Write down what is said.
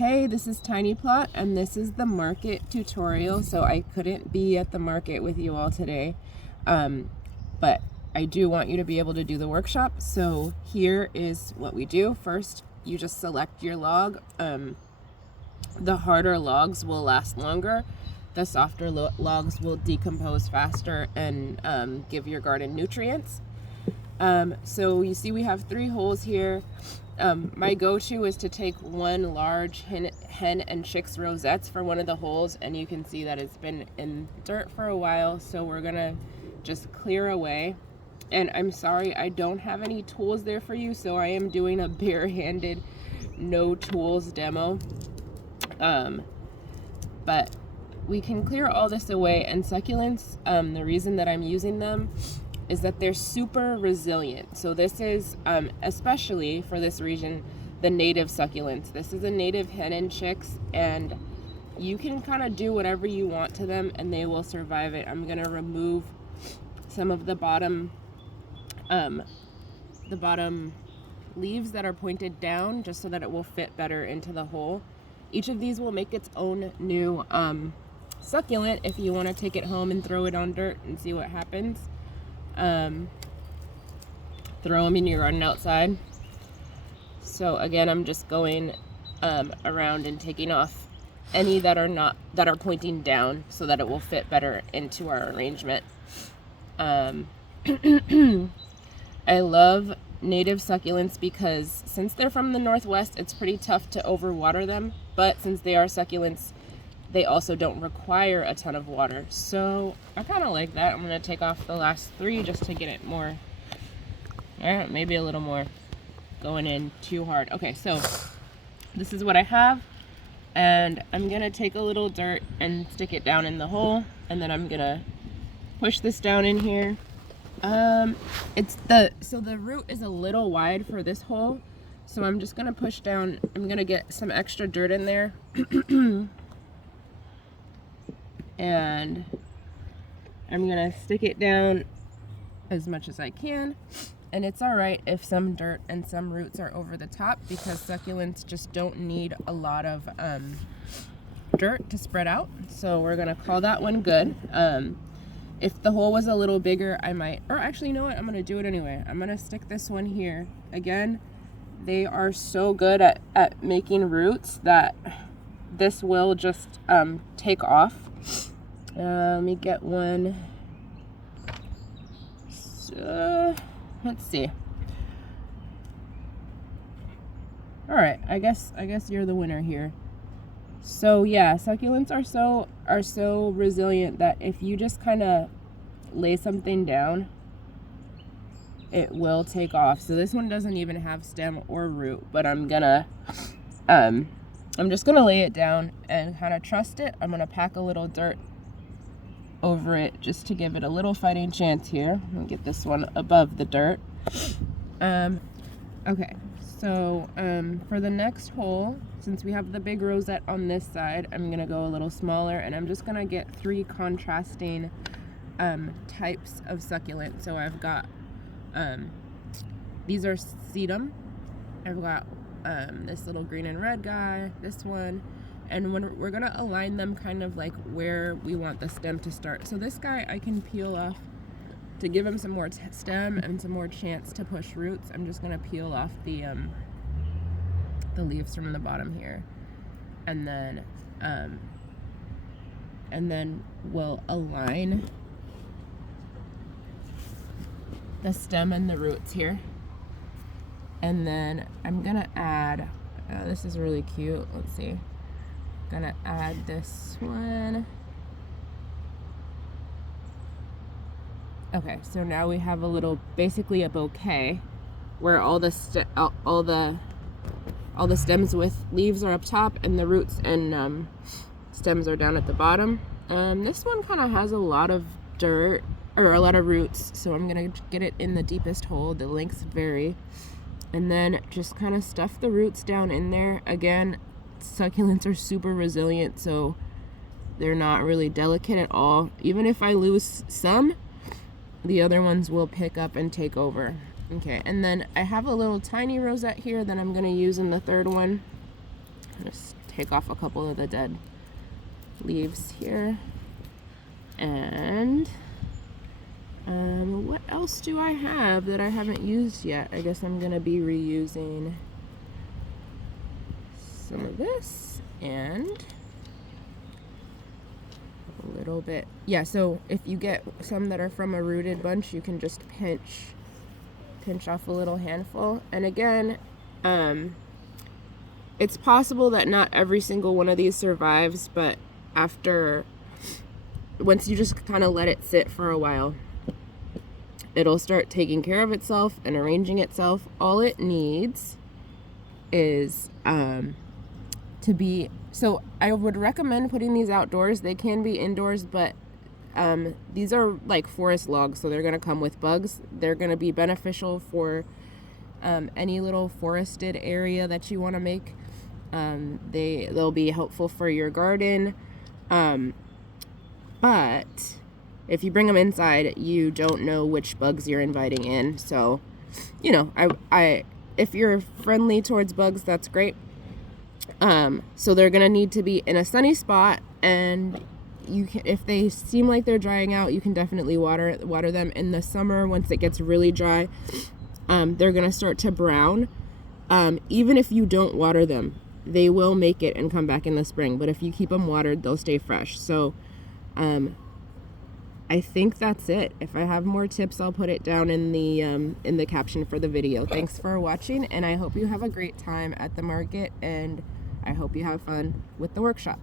Hey, this is Tiny Plot, and this is the market tutorial. So I couldn't be at the market with you all today, but I do want you to be able to do the workshop. So here is what we do. First, you just select your log. The harder logs will last longer. The softer logs will decompose faster and give your garden nutrients. So you see we have 3 holes here. My go-to is to take one large hen and chicks rosettes for one of the holes, and you can see that it's been in dirt for a while, so we're gonna just clear away. And I'm sorry, I don't have any tools there for you, so I am doing a barehanded, no tools demo. But we can clear all this away, and succulents, the reason that I'm using them is that they're super resilient. So this is, especially for this region, the native succulents. This is a native hen and chicks, and you can kind of do whatever you want to them and they will survive it. I'm gonna remove some of the bottom leaves that are pointed down just so that it will fit better into the hole. Each of these will make its own new succulent if you want to take it home and throw it on dirt and see what happens. Throw them in your garden outside. So again, I'm just going around and taking off any that are pointing down so that it will fit better into our arrangement. I love native succulents because since they're from the Northwest, it's pretty tough to overwater them, but since they are succulents, they also don't require a ton of water. So I kind of like that. I'm gonna take off the last 3 just to get it more, maybe a little more going in too hard. Okay, so this is what I have, and I'm gonna take a little dirt and stick it down in the hole, and then I'm gonna push this down in here. So the root is a little wide for this hole, so I'm just gonna push down. I'm gonna get some extra dirt in there. And I'm gonna stick it down as much as I can. And it's all right if some dirt and some roots are over the top because succulents just don't need a lot of dirt to spread out. So we're gonna call that one good. If the hole was a little bigger, I might, or actually, you know what? I'm gonna do it anyway. I'm gonna stick this one here. Again, they are so good at making roots that this will just take off. Let me get one. So, let's see. All right, I guess you're the winner here. So yeah, succulents are so resilient that if you just kind of lay something down, it will take off. So this one doesn't even have stem or root, but I'm just gonna lay it down and kind of trust it. I'm gonna pack a little dirt over it just to give it a little fighting chance here. I'll get this one above the dirt. Okay, so for the next hole, since we have the big rosette on this side, I'm gonna go a little smaller, and I'm just gonna get 3 contrasting types of succulent. So I've got these are sedum. I've got this little green and red guy, this one, and when we're gonna align them kind of like where we want the stem to start. So this guy I can peel off to give him some more stem and some more chance to push roots. I'm just gonna peel off the leaves from the bottom here, and then we'll align the stem and the roots here. And then I'm gonna add, this is really cute, let's see. Gonna add this one. Okay, so now we have a little, basically a bouquet where all the stems with leaves are up top and the roots and stems are down at the bottom. This one kind of has a lot of dirt, or a lot of roots, so I'm gonna get it in the deepest hole. The lengths vary. And then just kind of stuff the roots down in there. Again, succulents are super resilient, so they're not really delicate at all. Even if I lose some, the other ones will pick up and take over. Okay, and then I have a little tiny rosette here that I'm gonna use in the third one. Just take off a couple of the dead leaves here. And what else do I have that I haven't used yet? I guess I'm gonna be reusing some of this and a little bit. Yeah, so if you get some that are from a rooted bunch, you can just pinch off a little handful. And again, it's possible that not every single one of these survives, but once you just kind of let it sit for a while, it'll start taking care of itself and arranging itself. All it needs is to be, so I would recommend putting these outdoors. They can be indoors, but these are like forest logs, so they're going to come with bugs. They're going to be beneficial for any little forested area that you want to make. They'll be helpful for your garden. But if you bring them inside, you don't know which bugs you're inviting in. So, you know, if you're friendly towards bugs, that's great. So they're going to need to be in a sunny spot, and if they seem like they're drying out, you can definitely water them in the summer. Once it gets really dry, they're going to start to brown. Even if you don't water them, they will make it and come back in the spring. But if you keep them watered, they'll stay fresh. So, I think that's it. If I have more tips, I'll put it down in the caption for the video. Thanks for watching, and I hope you have a great time at the market, and I hope you have fun with the workshop.